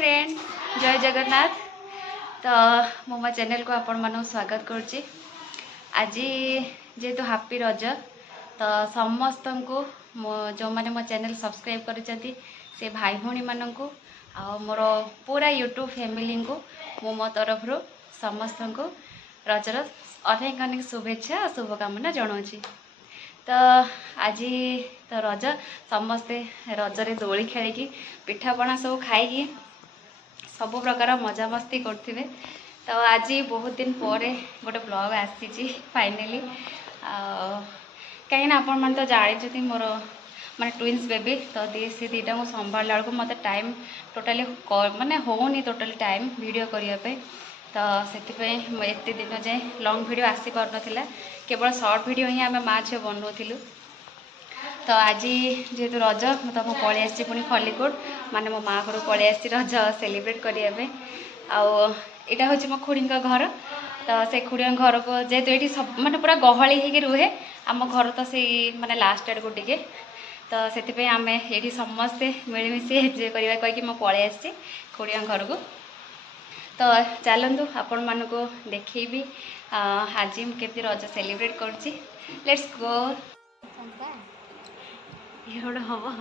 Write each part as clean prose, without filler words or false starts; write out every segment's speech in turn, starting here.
Friends जय जगन्नाथ। तो मो चैनल को आपण मानक स्वागत करुच्ची। आज जेहेतु हापी रज तो समस्त को जो मैंने मो चैनल सब्सक्राइब करिसेंती से भाई भौणी मानन को आ मोर पूरा यूट्यूब फैमिली को मो तरफ समस्त को रजर अनेक अनेक शुभेच्छा और शुभकामना जनाऊँगी। तो आज तो रज समस्ते रजरे दोली खेलिकी पिठापଣା सब खाई सब प्रकार मजा मस्ती करथिबे। तो आज बहुत दिन पर गोटे ब्लॉग आसी फाइनली कहीं आपण मन तो जानी मोर माने ट्विन्स बेबी तो सी दीटा को संभाला बेलू मत टाइम टोटाली माने होनी टोटाली टाइम वीडियो करने तो से एत दिन जाए लॉन्ग वीडियो आसी पार ना केवल शॉर्ट वीडियो ही आम माँ झील बनाऊलु। तो आज जेहेतु रज तो मुझे पलि आसी पुणी खलिकोट माने मो माँ घर पलि आसी रज सेलिब्रेट करने यहाँ हूँ मो खुड़ी घर। तो से खुड़ी घर को जेहेतु ये सब माने पूरा गहली होगी रुहे आम घर तो से माने लास्ट आड़ को टिके तो से आम ये समस्ते मिलमिशी एंजॉय करवा कहीकि मैं पलि आसी खुड़ी घर को। तो चलतु आपण मान को देखी आज केमती रज सेलिब्रेट करुच्ची। लेट्स गो ये गोटे हम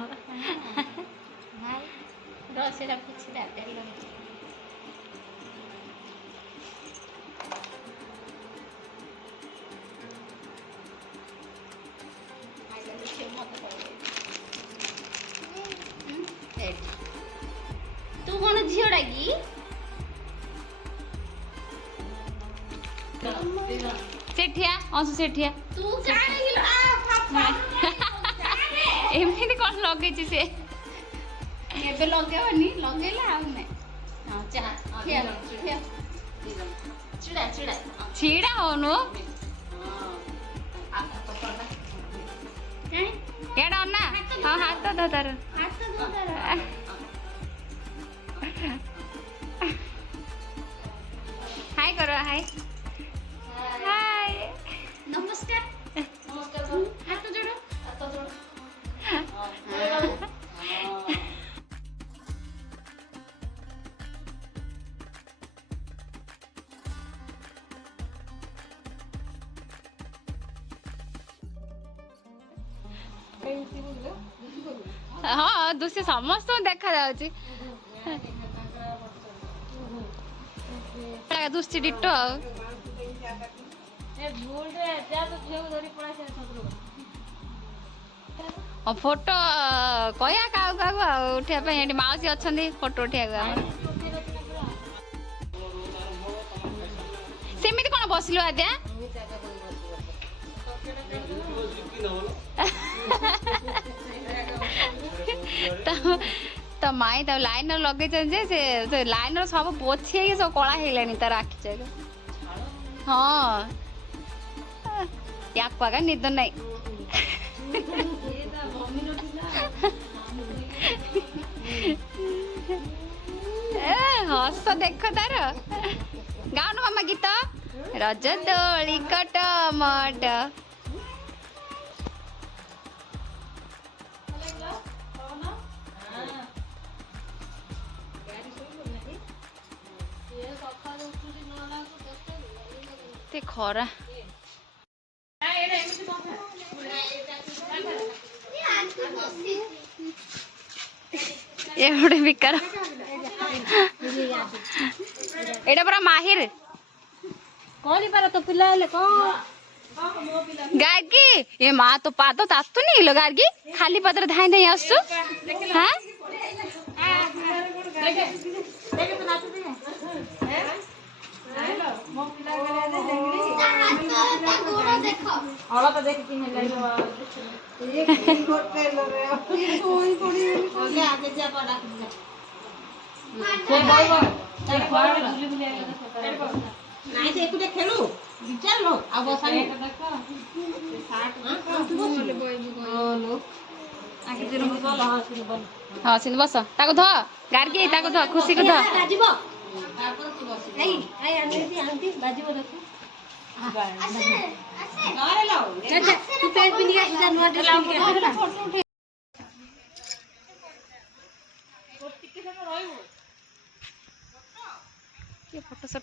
तू कौन झीड़ा की सेठिया अंशु सेठिया तू एमती कौन लगे से एबे लगेबनी लगेला आ ने हां चा चिड़ा चिड़ा छीड़ा होनु केडा ना हां हाथ दो तार हाय करो हाय हाय नमस्कार नमस्कार हाथ जोड़ो हाँ दूसरे समस्त देखा जाउची दुष्टी डिट्टो फोटो कया क्या उठा मौसी अच्छा फोटो उठा सेमती कौन बसलु आद्या तो माई तो लाइनर लगे से लाइनर सब पोछे सब कला है तार आखि हाँ या निद नहीं हस देख तार गाउन मामा गीत रज दोली कट मट खरा ये गोटे बिकार एटा पूरा माहिर तो पिला गार्गी ये माँ तो पाद तातु नहीं लो गार्गी खाली पत्र धाई धाई आसु हाँ खेलू हाँ सिंध बस ताको ध गार्गी ताको ध खुशी को ध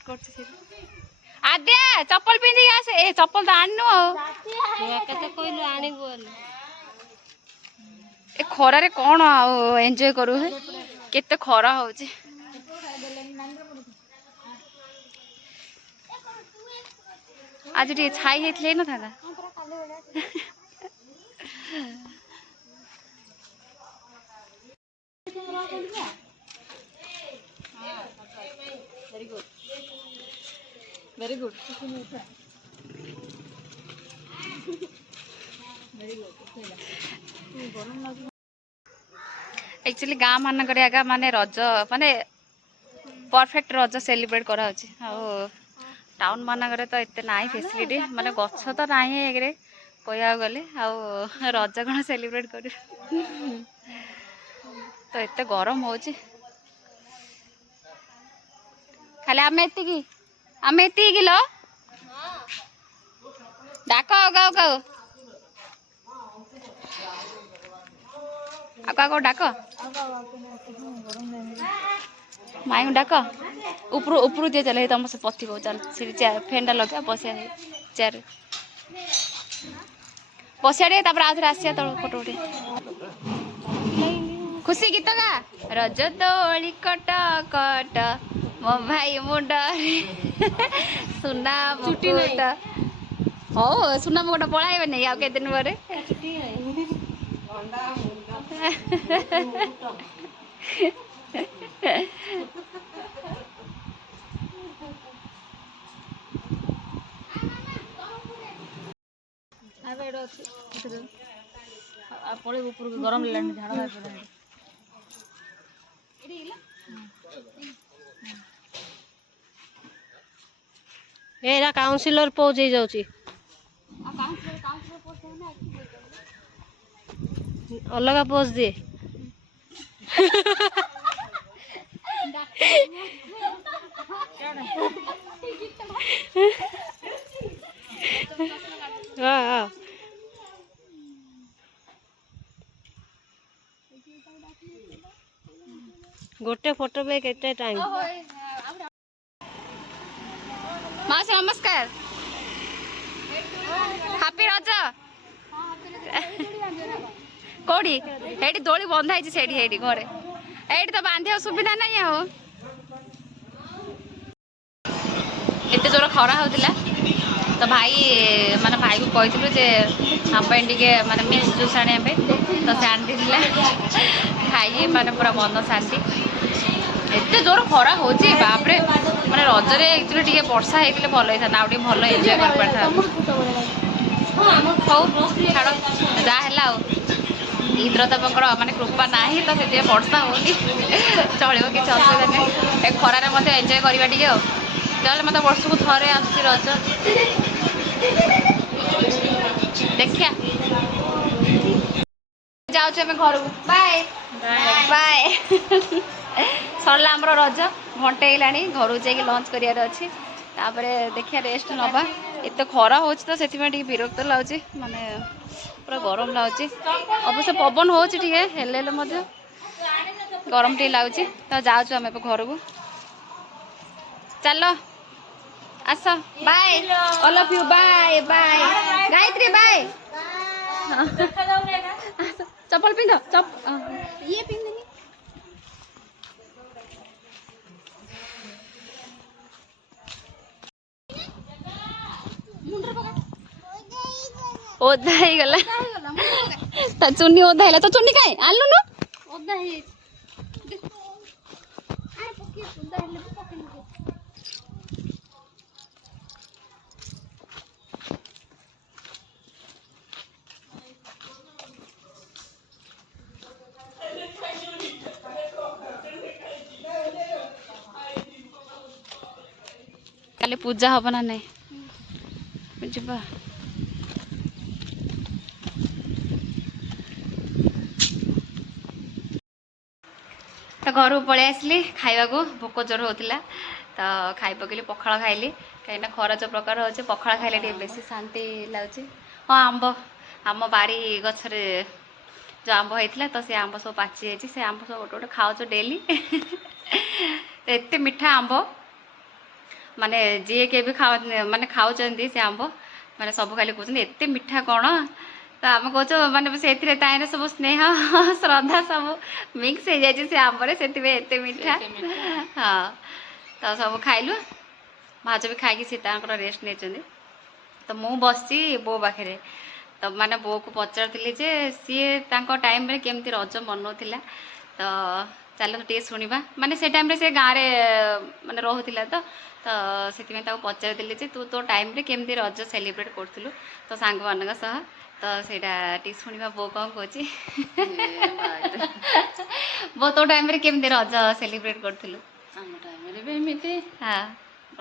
କରୁଛି ସେ ଆଦ୍ୟା ଚପଲ ପିନ୍ଧିକି ଆସେ ଏ ଚପଲ ତ ଆଣିନୁ ଆଉ କେତେ କହିଲୁ ଆଣିବୁ ବୋଲି ଏ ଖରାରେ କଣ ଆଉ ଏନ୍ଜୟ କରୁ ହେ କେତେ ଖରା ହଉଛି ଆଜି ଟିକେ ଛାଇ ହେଇଥିଲେ ହେଇନଥାନ୍ତା very good एक्चुअली गाँ मानक आगा माने रज माने परफेक्ट रज सेलिब्रेट करा टाउन मानक तो एत ना फैसिलिटी माने गछ तो ना एक कह गले रज कौन सेलिब्रेट कर तो एत गरम हो खाली आम एति लो डाक गाओ गाओ आको डाक माई डाक ऊपर दिए चल तुम से पति को चल फैन टा लगे बसिया चेयर बसिया आउे आसिया तल फोटो उठे खुशी गीत गा रज दोली कट कट मो भाई मुंडे सुना मुकुट हो सुना मुकुट पढ़ाइबे नहीं आउ के दिन पर पड़े ऊपर गरम झाड़ एरा काउंसिलर पोज हो जाउची अलग पोज दे हाँ गोटे फोटो पे केते टाइम मासी नमस्कार हैप्पी रज कोड़ी एठी दोली बंधा है सेठी घरे एठी तो बांधिया सुविधा नहीं आ एते जोर खरा होतिला तो भाई माने भाई को कहथिलु जे हम टे माने मिक्स जूस आने तो से आंटी खाई माने पूरा मन शांति एते जोर खरा हो बाप रे माने रजरे एक्चुअली टिके वर्षा हेतिले भल होइथा आउ टिके भल एन्जॉय कर पारथा हौ छाड़ जा हैला इंद्रदेवकर माने कृपा नाही तो से वर्षा होनी चलो किसी असुविधा नहीं ए खरारे मत एन्जॉय करवा टिके चल मत वर्ष को थरे आसुची रज देखिया जाऊँ आम घर को बाय बाय सरला आमर रज घंटे होगा घर जाकि लंच करार अच्छी देखिए रेस्ट नवा एत खरा हो तो से विरक्त लगे माने पूरा गरम लगे अवश्य पवन हो गरम टे लगे तो जाऊँ आम घर को चलो आस bye all of you bye bye Gayatri bye चप्पल पिंध ये पिंधनी ओदा ही गला ता चुन्नी ओदा हैला तो चुन्नी काई आलनु न ओदा ही आरे पकी ओदा हैले पकी काले पूजा हब ना नहीं बुझबा तो घर को पलि आसली खावा को भोक जोर होता तो खाई पकली पखाड़ खाइली कहीं खरा जो प्रकार हो पखाड़ खाइले बेसी शांति लगे हाँ आंब आम बारी गचरे जो आंब होता तो सी आंब सब पाची से आंब सब गोटे गोटे खाओ डेली एत मीठा आंब ମାନେ ଯିଏ କିଏ ବି ମାନେ ଖାଉଛନ୍ତି ସେ ଆମ୍ବ ମାନେ ସବୁ ଖାଲି କହୁଛନ୍ତି ଏତେ ମିଠା କ'ଣ, ତ ଆମେ କହୁଛୁ ମାନେ ସେଥିରେ ତାହିଁରେ ସବୁ ସ୍ନେହ ଶ୍ରଦ୍ଧା ସବୁ ମିକ୍ସ ହେଇଯାଇଛି ସେ ଆମ୍ବରେ, ସେଥିପାଇଁ ଏତେ ମିଠା। ହଁ, ତ ସବୁ ଖାଇଲୁ, ଭାଉଜ ବି ଖାଇକି ସେ ତାଙ୍କର ରେଷ୍ଟ ନେଇଛନ୍ତି। ତ ମୁଁ ବସିଛି ବୋଉ ପାଖରେ, ତ ମାନେ ବୋଉକୁ ପଚାରୁଥିଲି ଯେ ସିଏ ତାଙ୍କ ଟାଇମ୍ରେ କେମିତି ରଜ ମନାଉଥିଲା। ତ ଚାଲ ଟିକେ ଶୁଣିବା, ମାନେ ସେ ଟାଇମ୍ରେ ସେ ଗାଁରେ ମାନେ ରହୁଥିଲା ତ ସେଥିପାଇଁ ତାକୁ ପଚାରିଥିଲି ଯେ ତୁ ତୋ ଟାଇମ୍ରେ କେମିତି ରଜ ସେଲିବ୍ରେଟ୍ କରୁଥିଲୁ ତୋ ସାଙ୍ଗମାନଙ୍କ ସହ। ତ ସେଇଟା ଟିକେ ଶୁଣିବା ବୋଉ କ'ଣ କହୁଛି। ବୋଉ ତୋ ଟାଇମ୍ରେ କେମିତି ରଜ ସେଲିବ୍ରେଟ୍ କରୁଥିଲୁ? ଆମ ଟାଇମ୍ରେ ବି ଏମିତି ହଁ,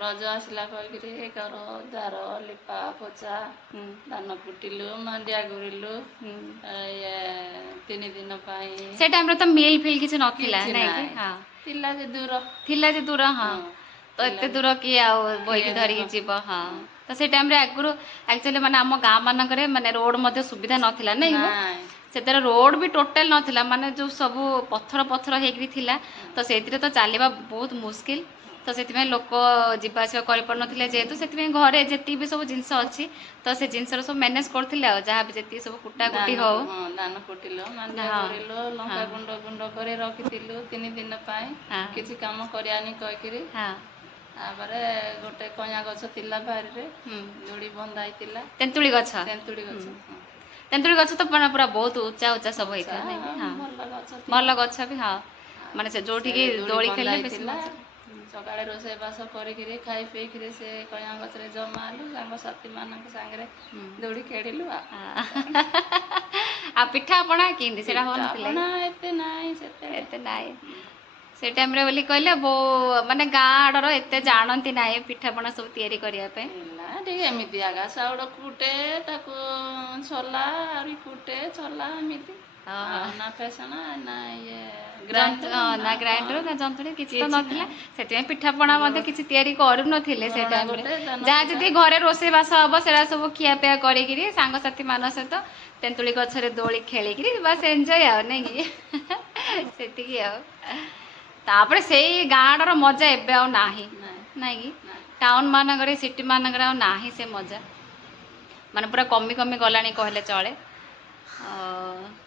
ରଜ ଆସିଲା କହିକିରି ଘର ଦ୍ୱାର ଲିପା ପୋଛା, ଧାନ କୁଟିଲୁ, ମାଣ୍ଡିଆ ଘୁରିଲୁ, ଇଏ 3 ଦିନ ପାଇଁ। ସେ ଟାଇମ୍ରେ ତ ମିଲ୍ ଫିଲ୍ କିଛି ନଥିଲା କିଛି ନାଇଁ କି? ନାହିଁ, ହଁ, ଥିଲା ଯେ ଦୂର। ହଁ, ତ ଏତେ ଦୂର କିଏ ଆଉ ବୋହିକି ଧରିକି ଯିବ। ହଁ, ତ ସେ ଟାଇମ୍ରେ ଆଗରୁ ଆକ୍ଚୁଆଲି ମାନେ ଆମ ଗାଁ ମାନଙ୍କରେ ମାନେ ରୋଡ଼ ମଧ୍ୟ ସୁବିଧା ନଥିଲା ନାଇଁ କି? ସେଥିରେ ରୋଡ଼ ବି ଟୋଟାଲ ନଥିଲା, ମାନେ ଯେଉଁ ସବୁ ପଥର ହେଇକିରି ଥିଲା, ତ ସେଇଥିରେ ତ ଚାଲିବା ବହୁତ ମୁସ୍କିଲ। ତ ସେଥିପାଇଁ ଲୋକ ଯିବା ଆସିବା କରିପାରୁନଥିଲେ, ଯେହେତୁ ସେଥିପାଇଁ ଘରେ ଯେତିକି ବି ସବୁ ଜିନିଷ ଅଛି ତ ସେ ଜିନିଷର ସବୁ ମ୍ୟାନେଜ୍ କରୁଥିଲେ ଆଉ, ଯାହା ବି ଯେତିକି ସବୁ କୁଟାକୁଟି ହଉ। ଧାନ କୁଟିଲୁ, ମାଣ୍ଡିଆ ଘୋରିଲୁ, ଲଙ୍କା ଗୁଣ୍ଡ କରି ରଖିଥିଲୁ 3 ଦିନ ପାଇଁ, କିଛି କାମ କରିବାନି କହିକିରି। ତାପରେ ଗୋଟେ କଇଁଆ ଗଛ ଥିଲା ବାରିରେ, ଦୋଳି ବନ୍ଧା ହେଇଥିଲା। ତେନ୍ତୁଳି ଗଛ ତ ପୁରା ବହୁତ ଉଚ୍ଚା ସବୁ ହେଇଥିଲା ନାଇଁ କି? ହଁ, ଭଲ ଗଛ ବି। ହଁ, ମାନେ ସେ ଯୋଉଠିକି ଦୋଳି ଖେଳିଲେ ବେଶୀ ମଜା। ସକାଳେ ରୋଷେଇବାସ କରିକିରି ଖାଇ ପିଇକିରି ସେ କଇଁଆ ଗଛରେ ଜମା ହେଲୁ, ସାଙ୍ଗସାଥିମାନଙ୍କ ସାଙ୍ଗରେ ଦୋଳି ଖେଳିଲୁ। ଆଉ ପିଠାପଣା କେମିତି ସେଟା ହଉନଥିଲେ? ଏତେ ନାହିଁ ଏତେ ନାହିଁ ସେ ଟାଇମ୍ରେ ବୋଲି କହିଲେ, ବୋଉ ମାନେ ଗାଁ ଆଡ଼ର ଏତେ ଜାଣନ୍ତି ନାହିଁ ପିଠାପଣା ସବୁ ତିଆରି କରିବା ପାଇଁ। ଟିକେ ଏମିତି ଆଗା ଚାଉଳ କୁଟେ, ତାକୁ ଛଲା ଆହୁରି କୁଟେ ଛଲା ଏମିତି। ନା ଫେସଣ ନା ଇଏ ନା ଗ୍ରାଇଣ୍ଡର ନା ଯନ୍ତ୍ରଣୀ କିଛି ତ ନଥିଲା, ସେଥିପାଇଁ ପିଠାପଣା ମଧ୍ୟ କିଛି ତିଆରି କରୁନଥିଲେ ସେ ଟାଇମ୍ରେ। ଯାହା ଯଦି ଘରେ ରୋଷେଇବାସ ହବ ସେଟା ସବୁ ଖିଆପିଆ କରିକିରି ସାଙ୍ଗସାଥି ମାନଙ୍କ ସହିତ ତେନ୍ତୁଳି ଗଛରେ ଦୋଳି ଖେଳିକିରି ବାସ୍ ଏନ୍ଜୟ ଆଉ ନାଇଁ କି? ସେତିକି ଆଉ। ତାପରେ ସେଇ ଗାଁର ମଜା ଏବେ ଆଉ ନାହିଁ ନାଇଁ କି? ଟାଉନ ମାନଙ୍କରେ ସିଟି ମାନଙ୍କରେ ଆଉ ନାହିଁ ସେ ମଜା, ମାନେ ପୁରା କମି ଗଲାଣି କହିଲେ ଚଳେ।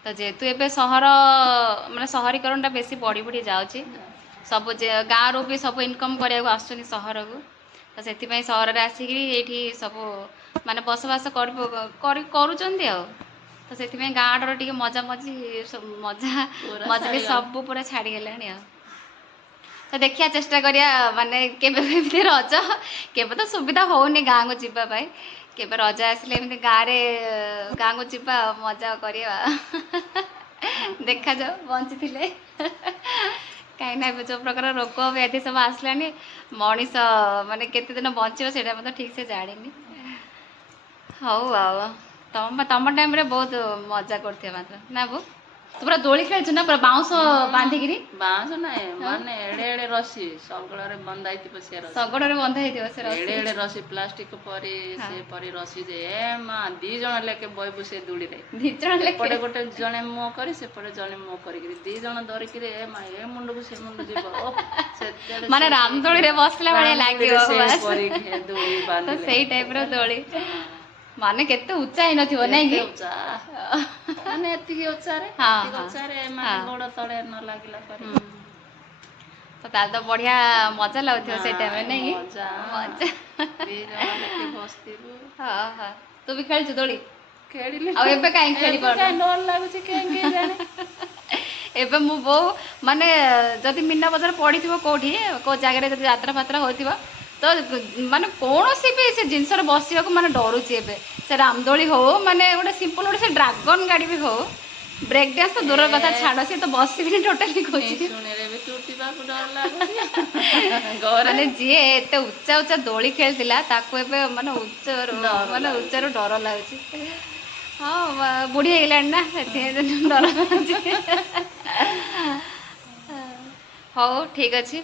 ତ ଯେହେତୁ ଏବେ ସହର ମାନେ ସହରୀକରଣଟା ବେଶୀ ବଢ଼ି ଯାଉଛି, ସବୁ ଗାଁରୁ ବି ସବୁ ଇନକମ୍ କରିବାକୁ ଆସୁଛନ୍ତି ସହରକୁ, ତ ସେଥିପାଇଁ ସହରରେ ଆସିକିରି ଏଇଠି ସବୁ ମାନେ ବସବାସ କରୁଛନ୍ତି ଆଉ। ତ ସେଥିପାଇଁ ଗାଁ ଆଡ଼ର ଟିକେ ମଜା ମଜଲି ସବୁ ପୁରା ଛାଡ଼ିଗଲାଣି ଆଉ। ତ ଦେଖିବା ଚେଷ୍ଟା କରିବା, ମାନେ କେବେ ଏମିତି ରଜ, କେବେ ତ ସୁବିଧା ହଉନି ଗାଁକୁ ଯିବା ପାଇଁ, କେବେ ରଜ ଆସିଲେ ଏମିତି ଗାଁକୁ ଯିବା ଆଉ ମଜା କରିବା। ଦେଖାଯାଉ ବଞ୍ଚିଥିଲେ। କାହିଁକିନା ଏବେ ଯେଉଁ ପ୍ରକାର ରୋଗ ବ୍ୟାଧି ସବୁ ଆସିଲାଣି, ମଣିଷ ମାନେ କେତେ ଦିନ ବଞ୍ଚିବ ସେଇଟା ମଧ୍ୟ ଠିକ୍ ସେ ଜାଣିନି। ହଉ ଆଉ, ତମ ଟାଇମ୍ରେ ବହୁତ ମଜା କରୁଥିବ ମାତ୍ର ନା ବୋଉ? ତୁ ପୁରା ଦୋଳି ଖେଳିଛୁ ନା, ପୁରା ବାଉଁଶ ବାନ୍ଧିକିରି? ବାଉଁଶ ନାହିଁ, ମାନେ ଏଡେ ରସି ଶଗଡ଼ରେ ବନ୍ଧା ହେଇଥିବ। ଶଗଡ଼ରେ ବନ୍ଧା ହେଇଥିବ ସେ ଏଡେ ରସି, ପ୍ଲାଷ୍ଟିକ ପରି ସେ ପରି ରସି ଯେ 2 ଜଣ ଲେଖେ ବଇବୁ ସେ ଦୋଳିରେ। ଏପଟେ ଗୋଟେ ଜଣେ ମୁହଁ କରି, ସେପଟେ ଜଣେ ମୁହଁ କରିକିରି 2 ଜଣ ଧରିକିରି ଏ ମୁଣ୍ଡକୁ ସେ ମୁଣ୍ଡ ଯିବ। ମାନେ ରାମଦୋଳିରେ ବସିଲା ଭଳିଆ ଲାଗିବ। ତ ସେଇ ଟାଇପ୍ର ଦୋଳି, ମାନେ କେତେ ଉଚ୍ଚା ହେଇନଥିବ ନାଇଁ କି? ମାନେ ଏତିକି ଉଚ୍ଚାରେ ମାନେ ଗୋଡ଼ ତଳେ ନ ଲାଗିଲା ପରେ। ତ ତାହେଲେ ତ ବଢିଆ ମଜା ଲାଗୁଥିବ ସେଇ ଟାଇମ୍ରେ ନାଇଁ କି? ମଜା। ହଁ, ତୁ ବି ଖେଳିଛୁ ଦୋଳି? ଆଉ ଏବେ କାହିଁ ଖେଳି ପାରୁନୁ? ଡର ଲାଗୁଛି କେଜାଣି। ଏବେ ମୁଁ ବୋଉ ମାନେ ଯଦି ମୀନା ବଜାର ପଡ଼ିଥିବ କୋଉ ଜାଗାରେ ଯଦି ଯାତ୍ରା ଫାତ୍ରା ହଉଥିବ, ତ ମାନେ କୌଣସି ବି ସେ ଜିନିଷରେ ବସିବାକୁ ମାନେ ଡରୁଛି ଏବେ। ସେ ରାମଦୋଳି ହଉ, ମାନେ ଗୋଟେ ସିମ୍ପଲ ଗୋଟେ ସେ ଡ୍ରାଗନ ଗାଡ଼ି ବି ହଉ, ବ୍ରେକ୍ ଡ୍ୟାନ୍ସ ତ ଦୂର କଥା ଛାଡ଼, ସେ ତ ବସିବିନି ଟୋଟାଲି କହୁଛି। ମାନେ ଯିଏ ଏତେ ଉଚ୍ଚା ଦୋଳି ଖେଳିଥିଲା ତାକୁ ଏବେ ମାନେ ଉଚ୍ଚାରୁ ଡର ଲାଗୁଛି। ହଁ, ବୁଢ଼ୀ ହେଇଗଲାଣି ନା, ସେଥିପାଇଁ ଡର ଲାଗୁଛି। ହଉ ଠିକ୍ ଅଛି,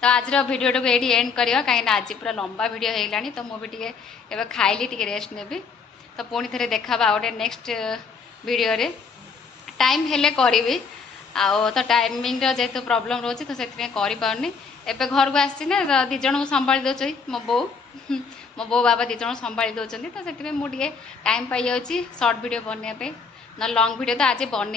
ତ ଆଜିର ଭିଡ଼ିଓଟାକୁ ଏଇଠି ଏଣ୍ଡ କରିବା, କାହିଁକିନା ଆଜି ପୁରା ଲମ୍ବା ଭିଡ଼ିଓ ହେଇଗଲାଣି। ତ ମୁଁ ବି ଟିକେ ଏବେ ଖାଇଲି, ଟିକେ ରେଷ୍ଟ ନେବି। ତ ପୁଣି ଥରେ ଦେଖାବା ଆଉ ଗୋଟେ ନେକ୍ସଟ ଭିଡ଼ିଓରେ, ଟାଇମ୍ ହେଲେ କରିବି। आउ तो टाइमिंग जेहेतु प्रॉब्लम रोचे तो से पारनी एबे घर को आसी ना दी जन को संभाली दौर मो बो मो बो बाबा दी जन संभाली दौरान तो से मुझे टाइम पाई जाऊँगी सर्ट वीडियो बनवाई ना लॉन्ग वीडियो तो आज बन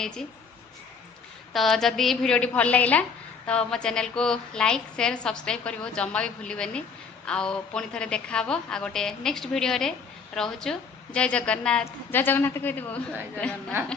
तो जदि वीडियोटी भल लगे तो मो चैनल को लाइक शेयर सब्सक्राइब कर जमा भी भूलि आउ पुणी थे देखा आ गोटे नेक्स्ट वीडियो रे रोचु जय जगन्नाथ कह जय जगन्नाथ